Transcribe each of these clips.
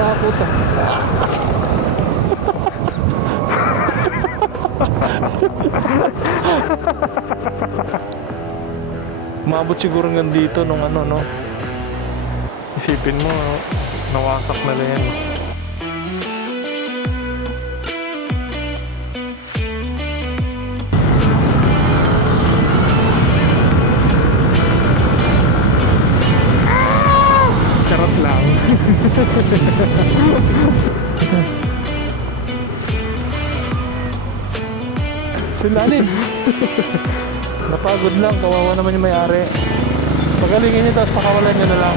Ah, puta. Umabot siguro hanggang dito nung ano, no? Isipin mo, nawasak na yan. Charot lang. Silalim. Napagod lang, kawawa naman yung may-ari. Pagalingin nyo tapos pakawalan nyo na lang.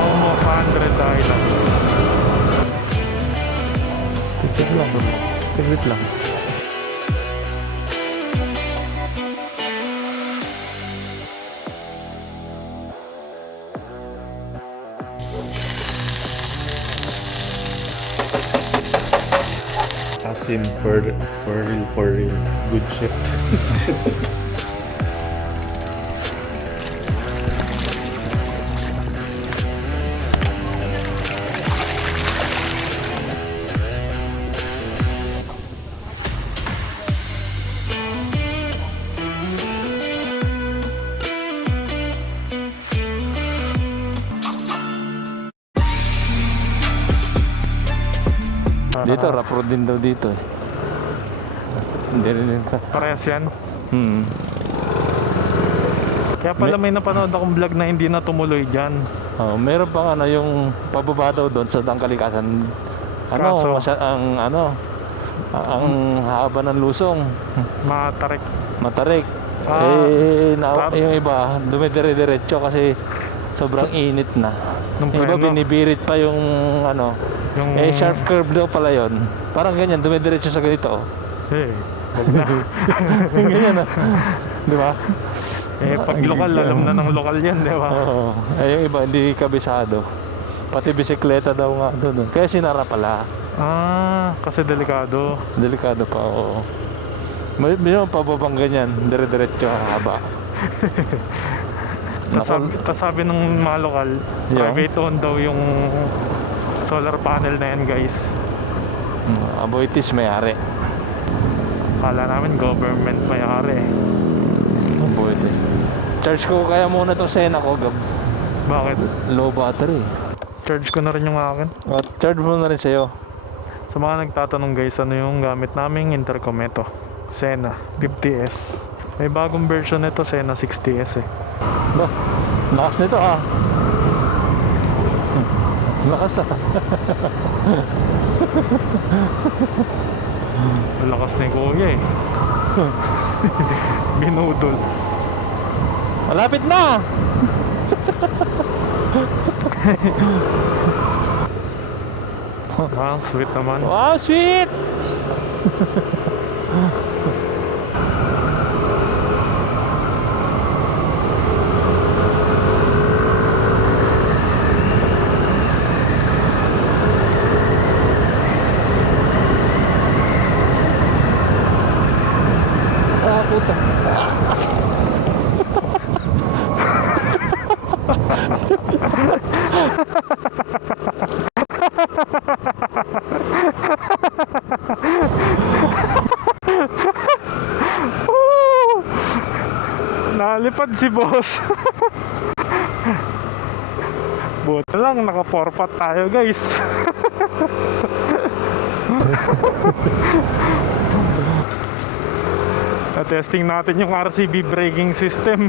Almost 100 islands. Tigit lang. Tigit lang. Asim for real. Good shit. Dito, rough road din daw dito eh. Hindi rin ka. Parehas yan. Kaya pala may napanood akong vlog na hindi na tumuloy dyan. Oh, meron pang ano yung pababa daw doon sa Tangkalikasan. Ano, Kaso? ang haba ng lusong. Matarik. Matarik. Yung iba, dumidire-diretso kasi sobrang init na. Nung Yung iba preno. binibirit pa yung ano. Yung... Sharp curve daw pala yon. Parang ganyan, dumidiretso sa ganito. Wag na. Ganyan na. Di ba? Pag lokal, alam na ng lokal yan, di ba? Oo. Yung iba, hindi kabisado. Pati bisikleta daw nga doon. Kaya sinara pala. Kasi delikado. Delikado pa, oo. May pababang ganyan, dire-diretso haba. Tas sabi ng mga lokal, Yeah. private owned daw yung solar panel na yan, guys. Aboitis may-ari. Kala namin government may-ari. Aboitis. Charge ko kaya muna itong Sena ko, Gab. Bakit? Low battery. Charge ko na rin yung akin. At charge mo na rin sa'yo. Sa mga nagtatanong, guys, ano yung gamit naming intercom ito? Sena 50S. May bagong version nito, Sena 60S eh. Ba, lakas nito ah. Lakas ah. Lakas ni Kuya eh. Binudol. Malapit na! Sweet naman. Wow, sweet! Ah, puta. Nalipad si boss. Buti lang, naka 4-pot tayo, guys. Na-testing natin yung RCB braking system.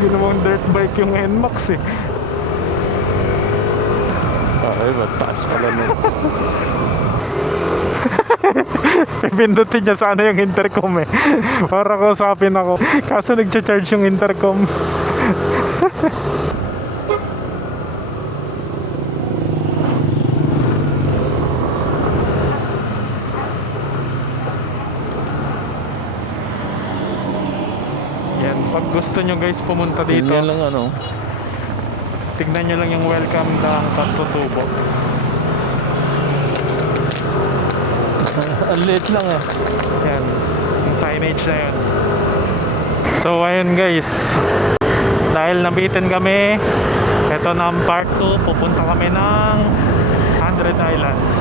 Ginawang dirt bike yung NMAX eh. Ay, mataas pala nun. Pipindutin niya sana yung intercom eh. Para kausapin ako. Kaso nagcha-charge yung intercom. Yan, pag gusto nyo guys pumunta dito, Yan lang ano. tignan nyo lang yung welcome ng Katutubo. Ang liit lang ah. Yan, yung signage na yun. So ayun guys, dahil nabitin kami, ito na ang part 2. Pupunta kami ng 100 Islands.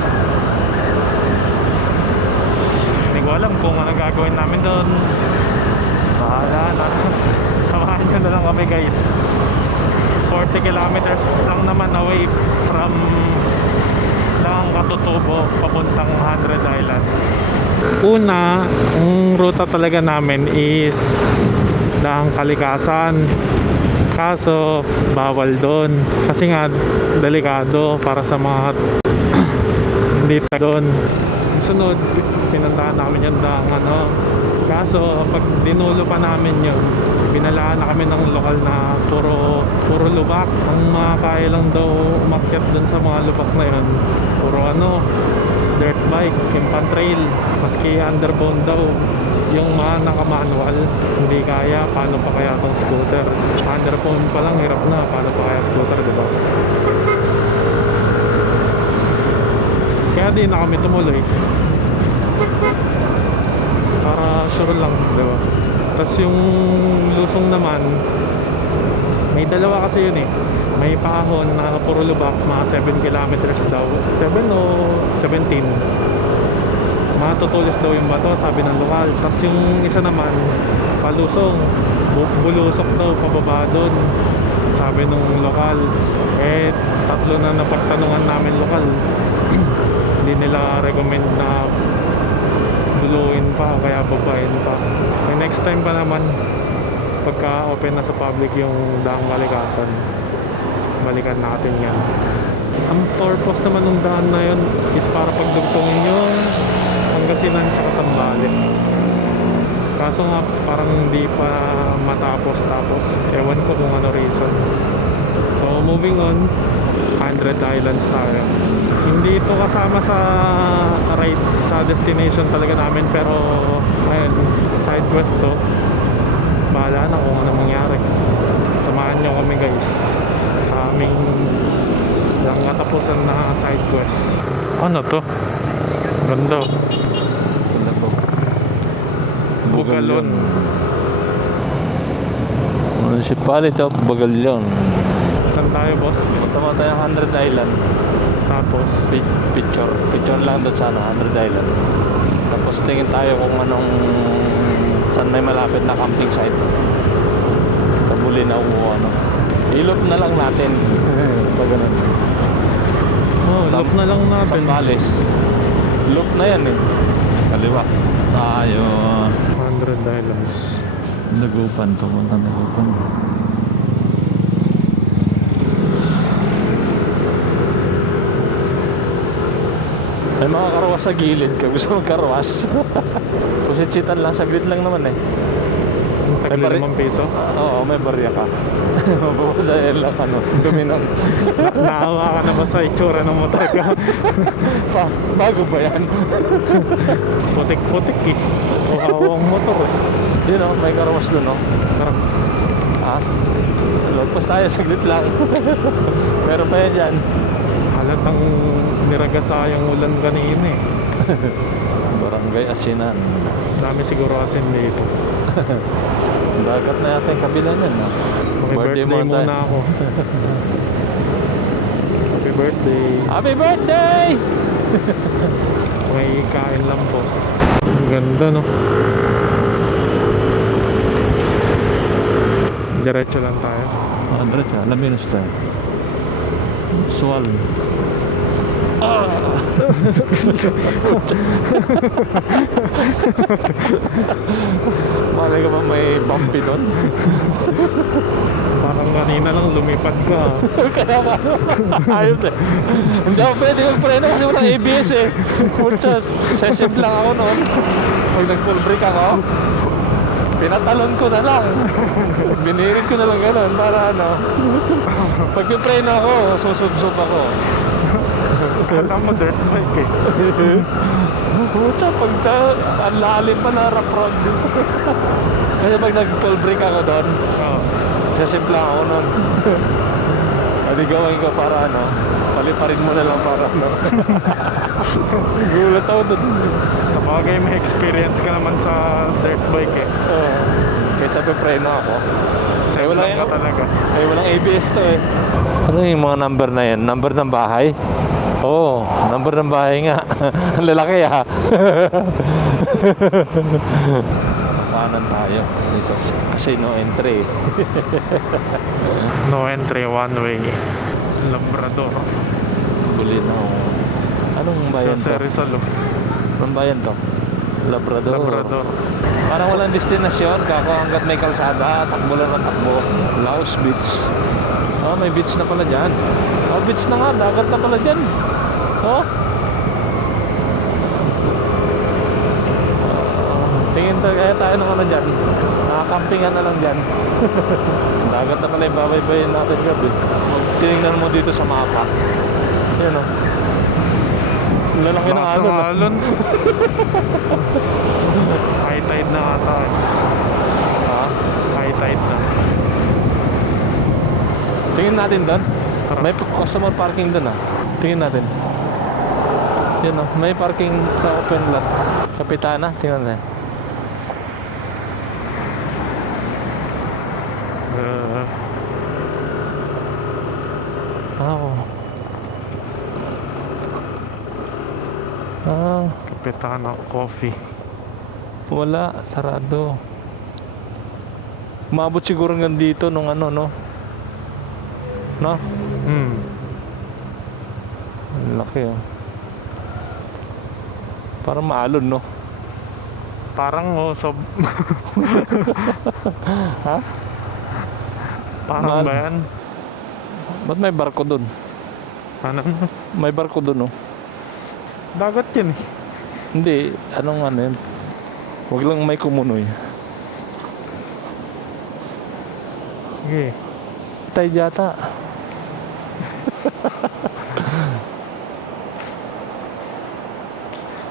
Hindi ko alam kung ano gagawin namin doon. Bahala na. Samahan nyo na lang kami guys. 40 kilometers lang naman away from Katutubo papuntang 100 Islands. Una, ang ruta talaga namin is Daang Kalikasan. Kaso bawal doon kasi nga delikado para sa mga hindi doon. Sunod, pinuntahan namin yung Daang kaso pag dinulo pa namin yun, binalaan na kami ng lokal na puro lubak. Ang mga kaya lang daw umakyat dun sa mga lubak na yun, puro dirt bike, infantry trail, maski underbone daw. Yung mga naka-manual hindi kaya, paano pa kaya tong scooter? Underbone pa lang hirap na, paano pa kaya scooter, diba? Kaya di na kami tumuloy para sure lang, diba? Tapos yung lusong naman, may dalawa kasi yun eh. May paahon na puro lubak, mga 7 kilometers daw. 7 o 17. Matutulis daw yung bato, sabi ng lokal. Tapos yung isa naman, palusong, bulusok daw, pababa doon, sabi nung lokal. Eh, tatlo na napagtanungan namin lokal. Hindi nila recommend na duluin pa, kaya babain pa. May next time pa naman, pagka open na sa public yung Daang Kalikasan, balikan natin yan. Ang purpose naman ng daan na yun is para pagdugtongin yung Pangasinan at Zambales. Kaso nga parang hindi pa matapos, ewan ko kung ano reason. So moving on, 100 Islands tayo. Hindi ito kasama sa ride sa destination talaga namin, pero ayun, side quest to. Bahala na kung ano mangyari. Samahan nyo kami guys sa aming lang katapusan na side quest. Ano to? Ganda. Saan na to? Bugalon. Municipality of Bugalon. Saan tayo boss? Punta mo tayo 100 Island. Tapos Picture lang doon sa 100 Island. Tapos tingin tayo kung saan may malapit na camping site. Sa Bulinaw o ilop na lang natin. Pag ganun. loop na lang natin. Zambales. Loop na yan eh. Kaliwa. Tayo. 100 Islands. Nagupan. Pumunta Nagupan. May mga karawas sa gilid. Kaya gusto magkarawas. Pusitsitan lang. Saglit lang naman eh. Tagli naman piso. Oo, may barya ka. Mababasayan lang dumi ng Naawa ka na ba sa itsura ng motor ka? bago ba yan? Putik-putik eh. Ang motor eh. Yun o, may karawas doon o. Lagpas tayo, saglit lang. Meron pa yan dyan. Halatang niragasayang ulan kanina eh. Barangay Asinan. Dami siguro asin dito. Dagat na yata yung kabila niyan. Birthday muna ako. Happy birthday. Happy birthday! May kain lang po. Ang ganda no. Diretso lang tayo. Diretso, Laminos tayo. Sual. Malay ka ba may bumpy doon? Parang kanina lang lumipad ka. Kaya nga, ayun eh. Hindi ako pwede magpreno kasi walang ABS eh. Pucha, session lang ako noon. Pag nag-full brake ako, pinatalon ko na lang. Binirit ko na lang gano'n para pag yung preno ako, susub-sub ako. Alam mo dirt bike eh. Pucha, ang lalim pa na rough road dito. Kasi pag nag-full brake ako doon, sesimpla ako nun. Adi gawin ko para ano, paliparin mo na lang para ano. Gulat ako dun. Sa bagay may experience ka naman sa dirt bike eh. Oo. Kaysa pepreno ako. Safe wala lang ka yan. talaga. Ay, walang ABS to eh. Ano yung mga number na yan? Number ng bahay? Oo, number ng bahay nga. Ang lalaki ha. Kanan tayo dito. Kasi no entry. No entry, one way. Labrador. Buli na ako. Anong bayan Sa to? Rizal. Anong bayan to? Labrador. Labrador. Parang walang destinasyon. Kako hanggat may kalsada, takbo lang ng takbo. Laos Beach. Oh, may beach na pala dyan. Oh, beach na nga. Dagat na pala dyan. Oh. Tingin kaya tayo ng ano dyan. Nakakampingan na lang dyan. Dagat na pala yung babay-bayin natin gabi. Tinignan mo dito sa mapa. Yan o. Lalaki ng Lakas alon. ng alon. High tide na ata eh. Ha? High tide na. Tingin natin doon. Tara. May customer parking doon ah. Tingin natin. Yan o. May parking sa open lot. Kapitana. Tingnan natin. Oh. Ah, Kapitana Coffee. wala, sarado. Umabot siguro hanggang dito nung ano, no? No? Ang laki, oh. Parang maalon, no? Parang so Ha? parang Mahal. ba yan? Ba't may barko dun? Ano? May barko dun, oh. Dagat yun eh. Hindi, anong ano yun? Huwag lang may kumunoy. Sige. Tayo yata.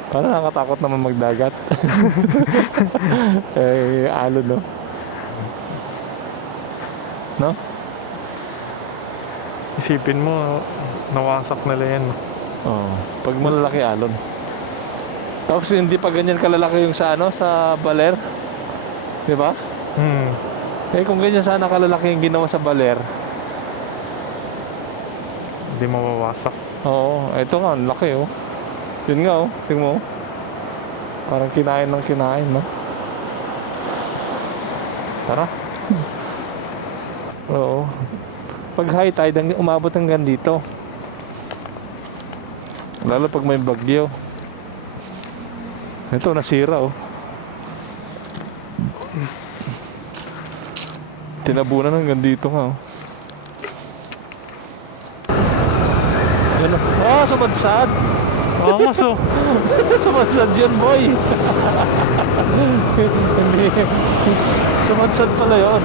Parang nakakatakot naman magdagat. Eh, alon, no? No? Isipin mo, nawasak nila yan. Oo. Pag malalaki alon. Tapos hindi pa ganyan kalalaki yung sa ano, sa baler. Di ba? Eh kung ganyan sana kalalaki yung ginawa sa baler. Hindi mawawasak. Oo, ito nga, ang laki oh. Yun nga oh, tingnan mo. Parang kinain ng kinain, no? Tara. Oo. Pag high tide, umabot hanggang dito. Lalo pag may bagyo. Ito, nasira oh. Tinabunan hanggang dito nga oh. Ano? Oh, sumadsad! Oo, so. Sumadsad yun, boy! Hindi. Sumadsad pala yun.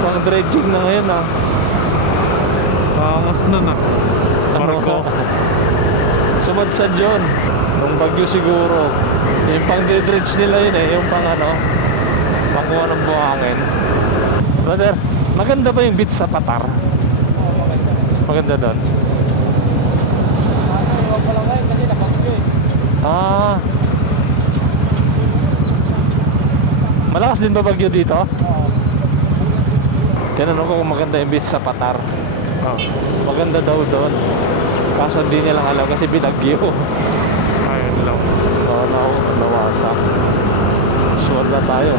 Pang dredging na ngayon ah. Angas na na. Barko. Sumadsad yun. Nung bagyo siguro. Yung pang dredge nila yun eh. Yung pang ano, makuha ng buhangin. Brother, maganda ba yung beach sa Patar? Maganda doon. Ah. Malakas din ba bagyo dito? Tinanong ko kung maganda yung beach sa Patar. Oh. Maganda daw doon. Kaso hindi nilang alam kasi binagyo. Ayun lang. Oo, nawasak. Sure na tayo.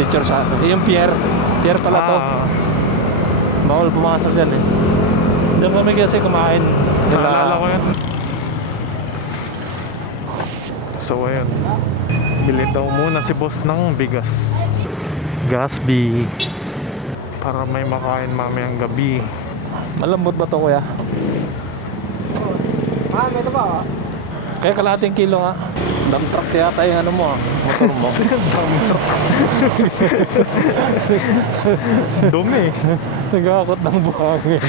Teacher sa yung Pierre. Pierre pala to. Bawal pumasok dyan eh. Doon kami kasi kumain. Naalala ko yan. So ayun. Bili daw muna si boss ng bigas. Gasbi. Para may makain mamayang gabi. Malambot ba to kuya? May ito ba? Kaya kalahating kilo nga. Dump truck yata yung ano mo ah. Motor mo. Dumi. Nag-aakot ng buhangin.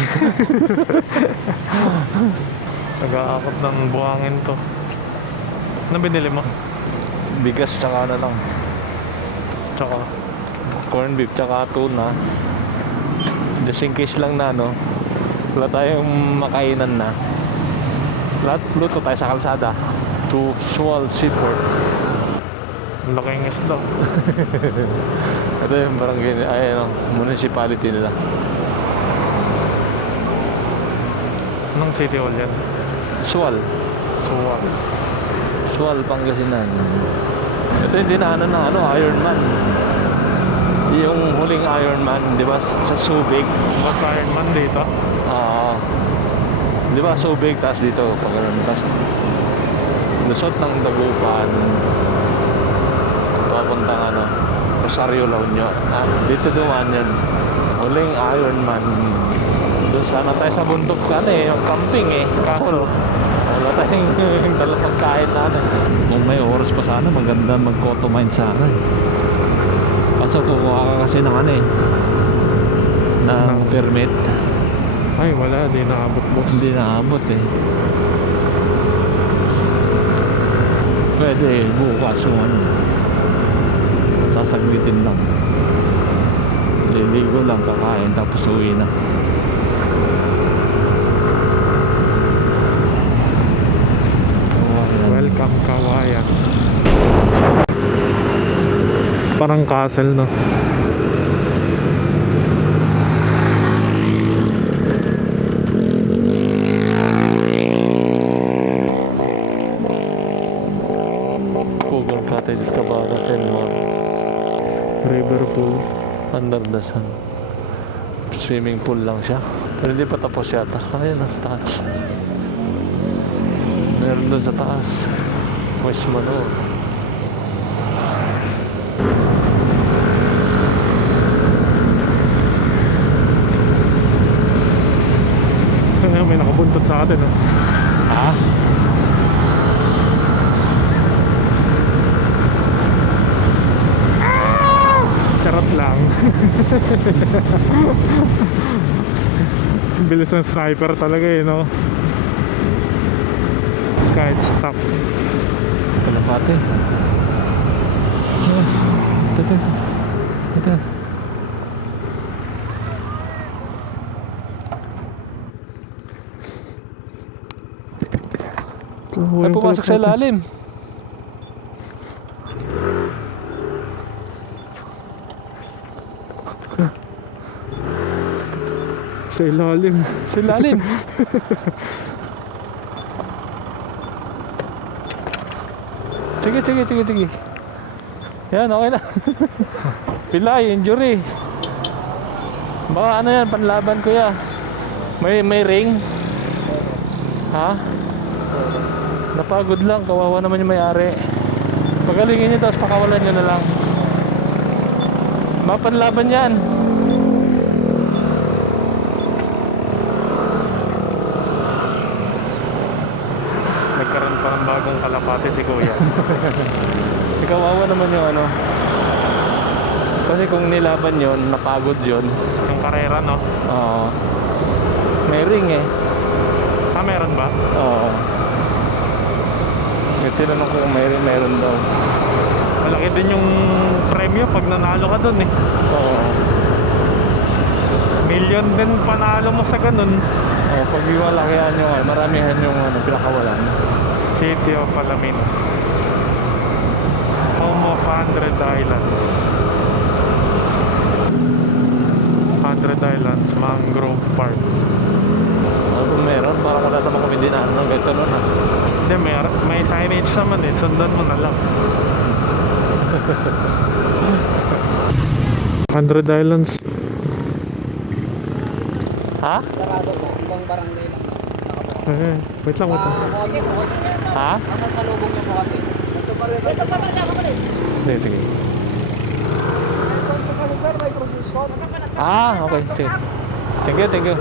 Nag-aakot ng buhangin to. Ano binili mo? Bigas tsaka ano lang. Tsaka Corn beef tsaka tuna. Just in case lang na no. Wala tayong makainan na. Lahat luto tayo sa kalsada. To Sual Seaport. Ang laking isla. Ito yung barangay, ay ano, municipality nila. Anong city hall yan? Sual. Suwal. Sual, Pangasinan. Ito yung dinaanan ng ano, Ironman. Yung huling Ironman, di ba, sa Subic. What's Ironman dito? Di ba, Subic, tapos dito, pag tapos lusot ng Dagupan, papuntang ano, Rosario, La Union. Dito dumaan yun. Huling Ironman. Doon sana tayo sa bundok ka yung camping Kaso, wala tayong dala pagkain natin. Kung may oras pa sana, maganda mag-cotomine sana. Kaso kukuha ka kasi ng ng permit. Ay, wala. Di naabot, boss. Hindi naabot Pwede bukas yung sasaglitin lang. Liligo lang, kakain, tapos uwi na. Welcome, Kawayan. Parang castle, no? Cougar Cottage, Cabana, Senmore, River pool. under the sun. Swimming pool lang siya. Pero hindi pa tapos yata. Ayun taas. Meron doon sa taas. Mismo doon. So, may nakabuntot sa atin, no? Ha? Charot lang. Bilis ng sniper talaga no? Kahit stop. Kalapate. Ito. Ito. Ay, pumasok sa ilalim. Sa ilalim. Sa ilalim. Sige. Yan, okay na. Pilay, injury. Baka ano yan, panlaban kuya. May ring. Ha? Napagod lang, kawawa naman yung may-ari. Pagalingin nyo, tapos pakawalan nyo na lang. Mapanlaban yan. Nagkaroon pa ng bagong kalapate si Kuya. Kawawa naman yung ano. Kasi kung nilaban yon, napagod yon. Yung karera, no? Oo. May ring Meron ba? Oo. May tinanong ko kung meron daw. Malaki din yung premyo pag nanalo ka dun Oo. Million din panalo mo sa ganun. Oo, pag iwalakihan yung maramihan yung pinakawalan. City of Alaminos, home of 100 Islands. 100 Islands Mangrove Park. Kung meron, parang wala naman kami dinaan ng ganito nun Hindi, may signage naman sundan mo na lang. 100 Islands. Ha? Sarado po, ibang barangay lang. Wait lang. Ha? Ang salubong niya po kasi. Ito pa rin. Sa pamilya ko rin. Sige. Sa kalugar may production. Okay. Sige. Thank you.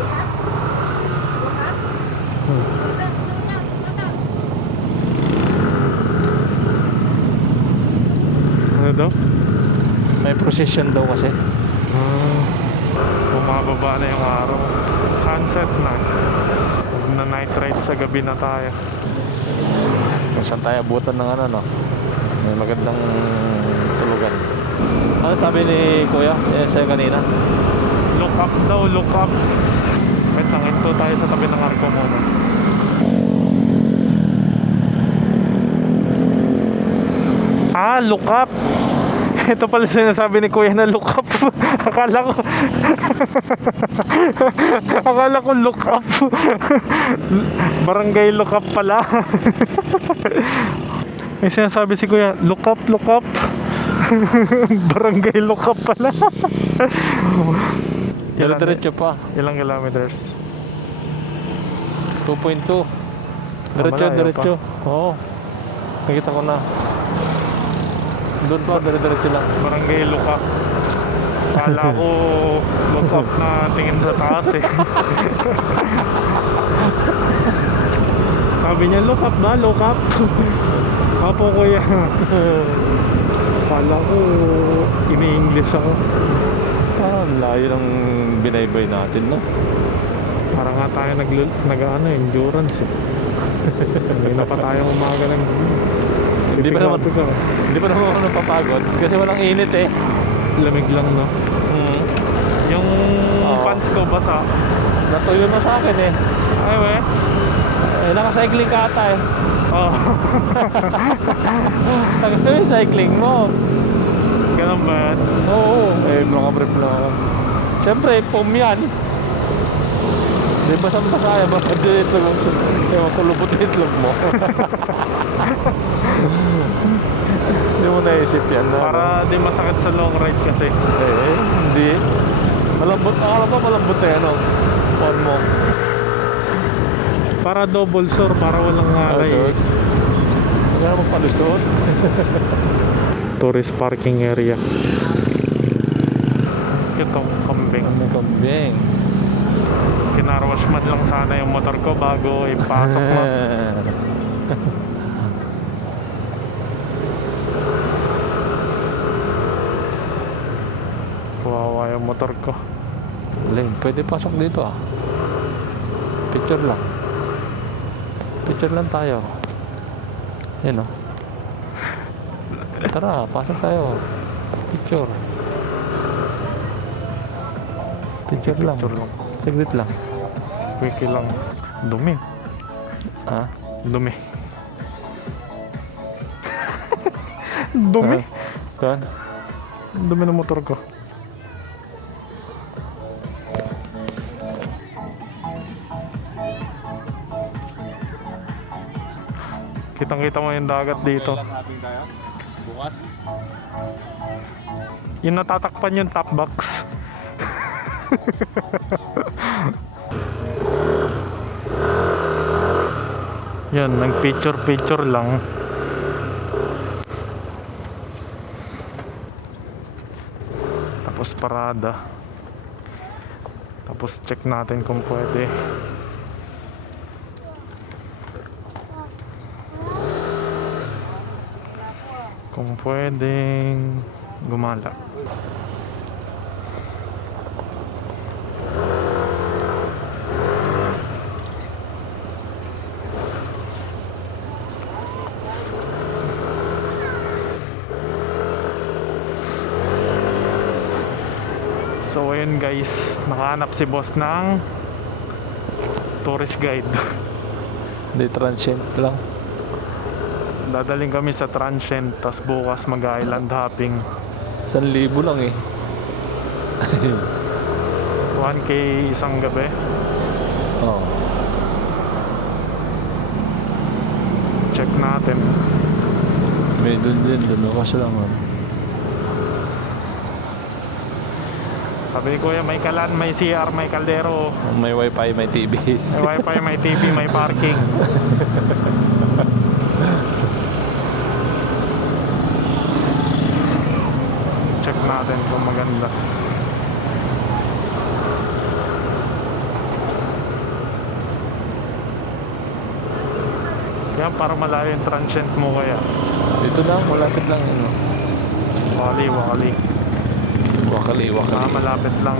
Ano daw? May procession daw kasi. Bumababa na yung araw. Sunset na. Na night ride sa gabi na tayo. Kung saan tayo abutan ng may magandang tulugan. Ano sabi ni Kuya? Sa'yo kanina? Look up daw, look up. Wait lang, ito tayo sa tabi ng arko muna. Look up. Ito pala sinasabi ni Kuya na look up. Akala ko akala ko look up. Barangay look up pala. May sinasabi si Kuya, look up, look up. Barangay look up pala. Diretso pa. Ilang kilometers? 2.2. Diretso, malayo diretso. Oo. Nakita ko na. Doon pa, diretso lang. Barangay look up. Kala ko look up na tingin sa taas eh. Sabi niya, look up ba? Look up? Apo Kuya. Kala ko ini-English ako. Parang layo ng binaybay natin, no? Para nga tayo endurance eh. Hindi na pa tayo umaga ng Hindi pa naman ka. Hindi pa naman ako napapagod kasi walang init eh. Lamig lang, no? Yung Oo. pants ko basa. Natuyo na sa akin eh. Ay, we. Naka-cycling ka ata eh. Oh. Tagal yung cycling mo. Ganun ba? Oo. Naka-brief na ako. Siyempre, pum yan. Di ba saan basaya? Baka dito lang. Ewan ko lubot na itlog mo. Hindi mo naisip yan. No? Para di masakit sa long ride kasi. Hindi. Malambot. Akala ko malambot na yan. Phone mo. Para double sore, para walang ngalay. Huwag na magpalusot. Tourist parking area. Kitong kambing. Kambing. Kinarwash man lang sana yung motor ko bago ipasok mo. Kawawa yung motor ko. Len, pwede pasok dito ah. Picture lang. Picture lang tayo. Yan oh. Tara, pasok tayo. Picture. Picture lang. Picture lang. Saglit lang. Wiki lang. Dumi. Ah? Dumi. Dumi. Saan? Dumi ng motor ko. Kitang-kita mo yung dagat dito. Bukas? Yung natatakpan yung top box. Yan, nag-picture lang. Tapos parada. Tapos check natin kung pwede. Kung pwedeng gumala. So ayun guys, nakahanap si boss ng tourist guide. Hindi, transient lang. Dadaling kami sa transient, tas bukas mag-island hopping. 1,000 lang eh. 1K isang gabi. Oo. Check natin. May doon ako siya lang. Sabi ni Kuya, may kalan, may CR, may kaldero, May wifi, may TV. may wifi, may TV, may parking. Check natin kung maganda. Yan, para malayo yung transient mo kaya. Dito lang, malapit lang yun. Wakali. Wakali. Malapit lang.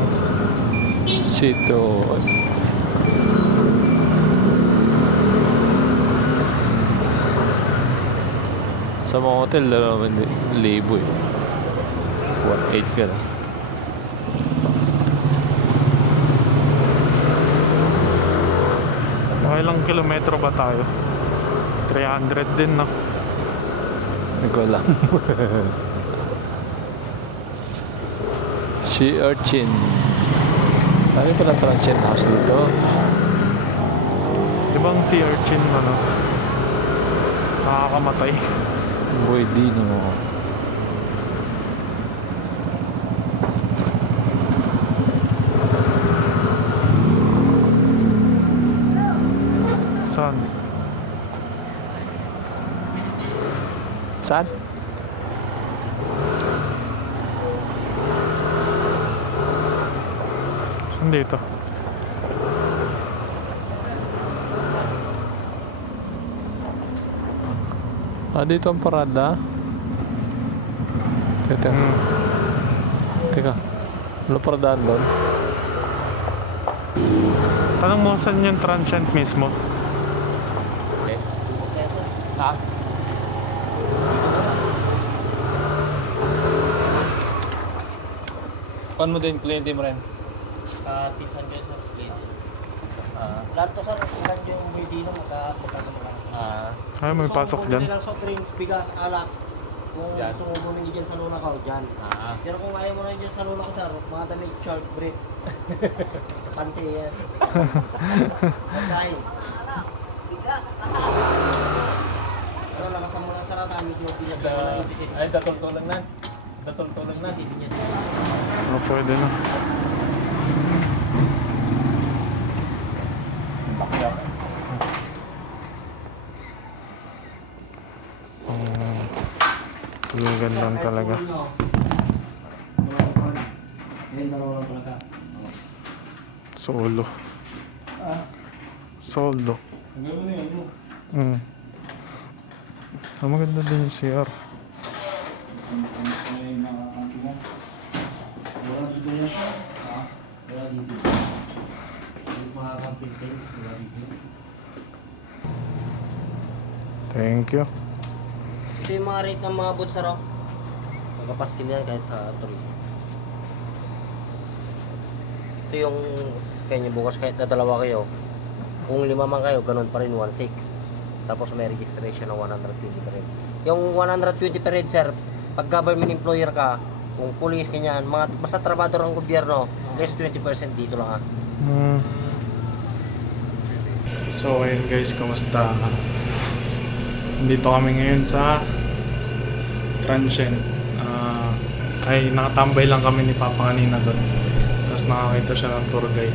Sito. Sa mga hotel, 2,000 eh. 1,800 ka na. kilometro ba tayo? 300 din, no? Hindi ko alam. Sea urchin. Dami pala transient house dito. Ibang sea urchin, ano? Nakakamatay. Buedino. Saan? Saan? Saan dito? Ah, dito ang parada. Teka. Teka. Ano paradaan doon? Tanong mo saan yung transient mismo? Ha? Paano mo din kliyente mo rin? Sa pinsan ko sa plate. Lahat to sir, pinsan yung Buedino, magkakapagkano mo lang. Ay, may pasok dyan. Kung gusto mo bumili ng soft drinks, bigas, alak, kung Dyan. gusto mo bumili dyan sa luna ko, dyan. Pero kung ayaw mo na dyan sa luna ko sir, mga damit, short, brief. Panty yan. Pagkain. Pero lakasan mo lang sa rata, medyo bilas mo na ipisin. Ay, datultulan na. Datultulan na. Ipisin niya. Oh, pwede na. Tulugan lang talaga. Yan, dalawa lang talaga. Solo. Soldo. Maganda din yung CR. Wala dito yan. Wala dito. Yung makakamping din, wala dito. Thank you. Ito yung mga rate ng mga boots sir. Magkapaskin yan kahit sa tourism. Ito yung kanya bukas kahit na dalawa kayo. Kung 5 man kayo, ganun pa rin 1.6. Tapos may registration ng 120 per head. Yung 120 per head sir, pag government employer ka, kung police kanyan, mga basta trabador ng gobyerno, less 20% dito lang So ayun guys, kamusta? Dito kami ngayon sa Transient. Ay nakatambay lang kami ni Papa kanina doon. Tapos nakakita siya ng tour guide.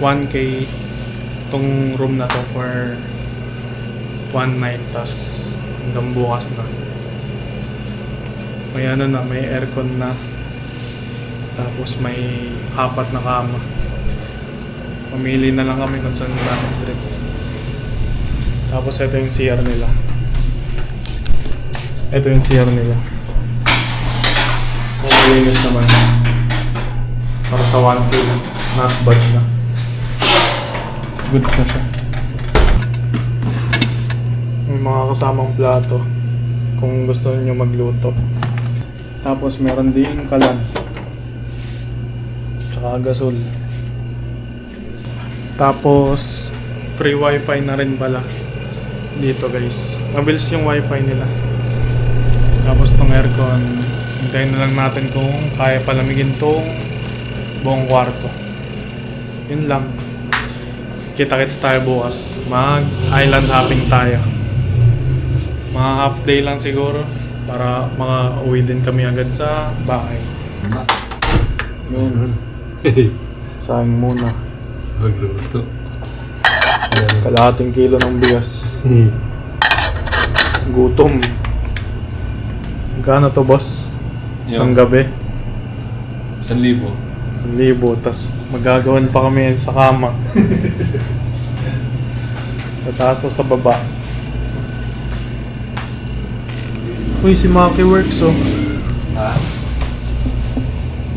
1K tong room na to for one night. Tapos hanggang bukas na. May ano na, may aircon na. Tapos may 4 na kama. Pamili na lang kami kung saan namin trip. Tapos ito yung CR nila. Ito yung CR nila. Malinis naman. Para sa 1K, not bad na. Goods na siya. May mga kasamang plato kung gusto niyo magluto. Tapos meron din kalan. Tsaka gasol. Tapos free wifi na rin pala dito guys. Mabilis yung wifi nila. Tapos tong aircon, hintayin na lang natin kung kaya palamigin tong buong kwarto. Yun lang. Kita-kits tayo bukas. Mag-island hopping tayo. Mga half day lang siguro para makauwi din kami agad sa bahay. Yun. Sayang muna. Magluto. Kalahating kilo ng bigas. Gutom. Magkano to boss? Isang gabi? 1,000. 1,000. Tas magagawan pa kami sa kama. Sa taas o sa baba. Uy, si Maki Works oh. Ha?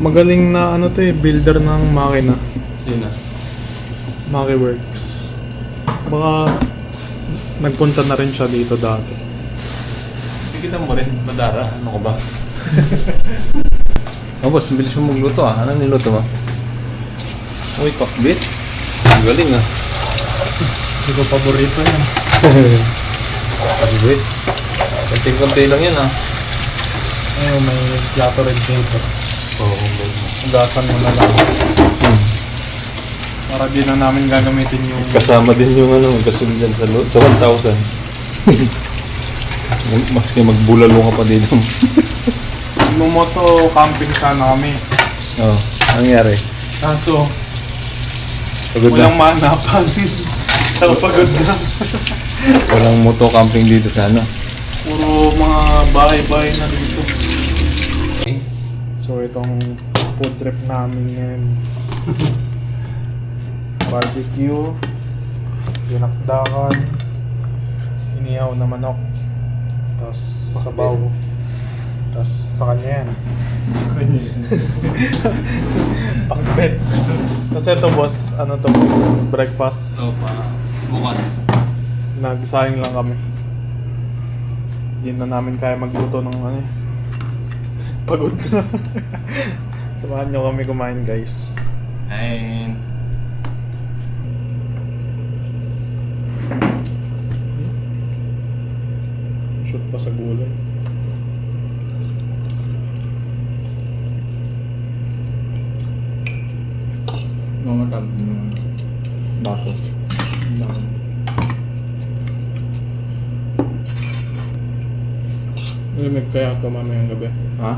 Magaling na ano to eh, builder ng makina. Sino? Maki Works. Baka nagpunta na rin siya dito dati. Kita mo rin, Madara. Ano ka ba? Oh boss, bilis mo magluto ah. Ano niluto mo? Uy, cockbit? Galing ah. Hindi ko paborito yan. Wait. Konting-konti lang yan ah. Ayun, may plato red dito. Oo, Ugasan mo na lang. Para di na namin gagamitin yung... kasama din yung ano, gasol dyan sa 1,000. Maski magbulalo ka pa dito. Lumoto camping sana kami. Oo, nangyari. Kaso, Pagod walang na. manapan. Pagod na. Walang moto camping dito sana. Puro mga bahay-bahay na dito. So itong food trip namin ngayon. Barbecue, dinakdakan, inihaw na manok, tapos sabaw, tapos sa kanya yan. Sa kanya yan. Pakbet. Tapos ito boss, ano to boss? Breakfast. Oo, bukas. Nagsayang lang kami. Hindi na namin kaya magluto ng ano eh. Pagod na. Samahan nyo kami kumain guys. Ayun. Shoot pa sa gulay. Mamatag ng baso. Malamig kaya ito mamayang gabi. Ha?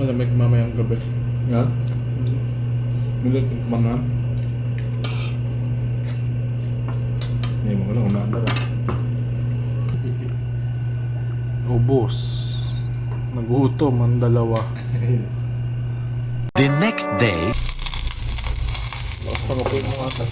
Malamig mamayang gabi. Nga? Milit pa na. Hindi mo lang umaandar ah. Ubos. Nagutom ang dalawa. The next day, Basta ko yung mga ata.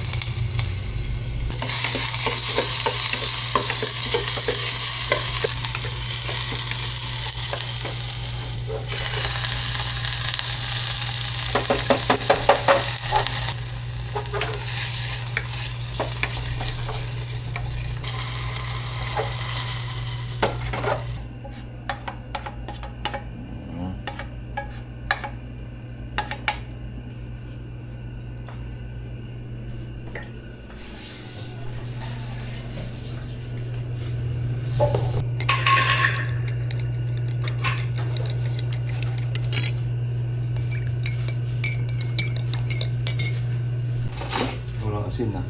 Walang asin na.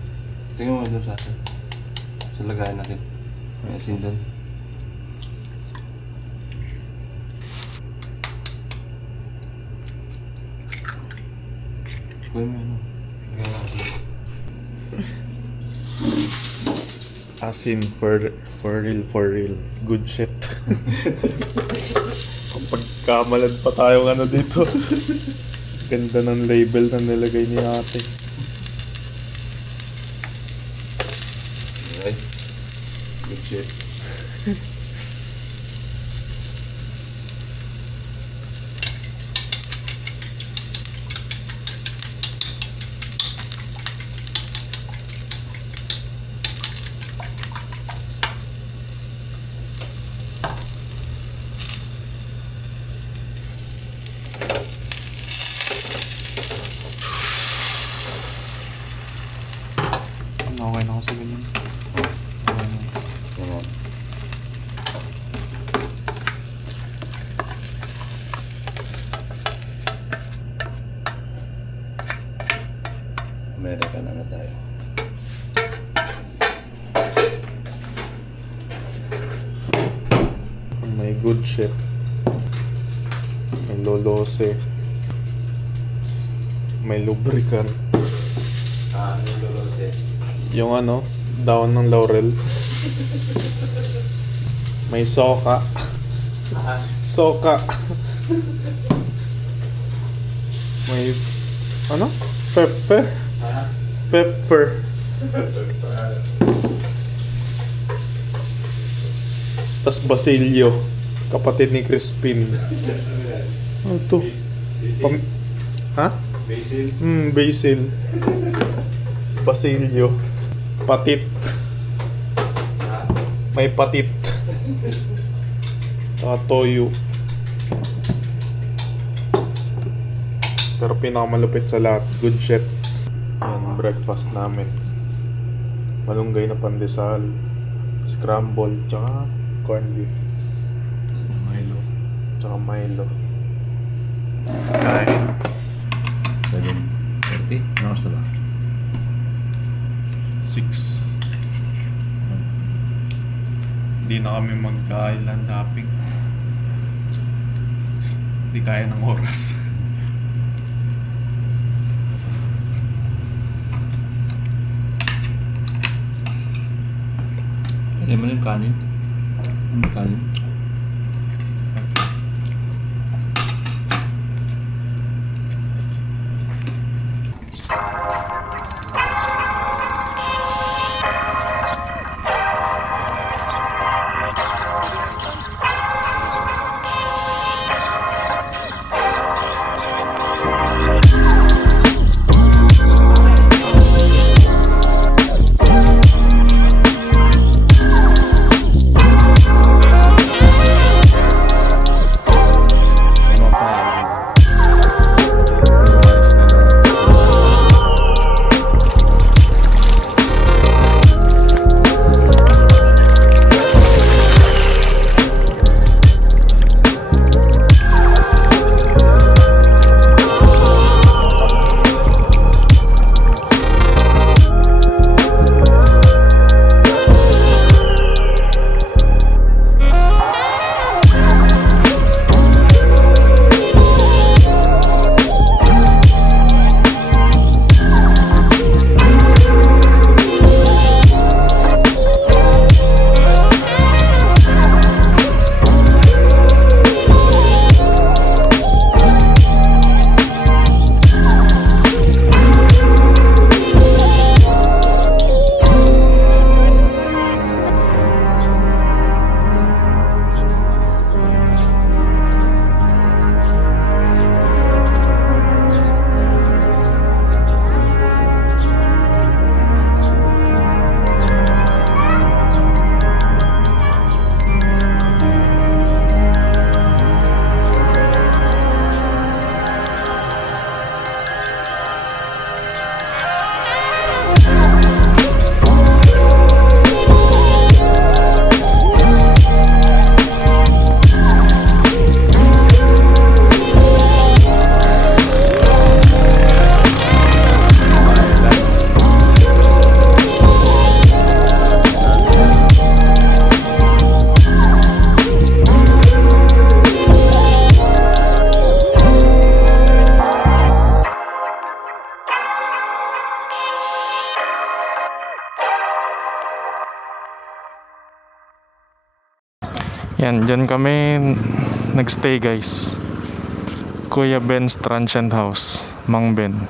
Tingnan mo doon sa atin. Sa lagayan natin. May asin doon. Kuya mo ano. Lagayan natin. As in, for real. Good shit. Pagkamalad pa tayong ano dito. Ganda ng label na nilagay ni ate. Alright. Good shit. Okay na ako sa ganyan. Yan. American na tayo. May good shit. May lolose. May lubricant. Ano lulose? Yung ano, daon ng laurel. May soka. Soka. May ano? Pepper. Pepper. Tas basilio. Kapatid ni Crispin. Ano to? Ha? Basil. Basil. Basilio. Patit. May patit. Toyo. Pero pinakamalupit sa lahat, good shit. Yan, breakfast namin. Malunggay na pandesal, scramble, tsaka corned beef. Milo. Tsaka Milo. Kain. 7:30? Ano oras na ba? 6. Hindi na kami magka-island hopping. Hindi kaya ng oras. Ano mo yung kanin? Ano kanin? Yan, dyan kami nagstay guys. Kuya Ben's Transient House, Mang Ben.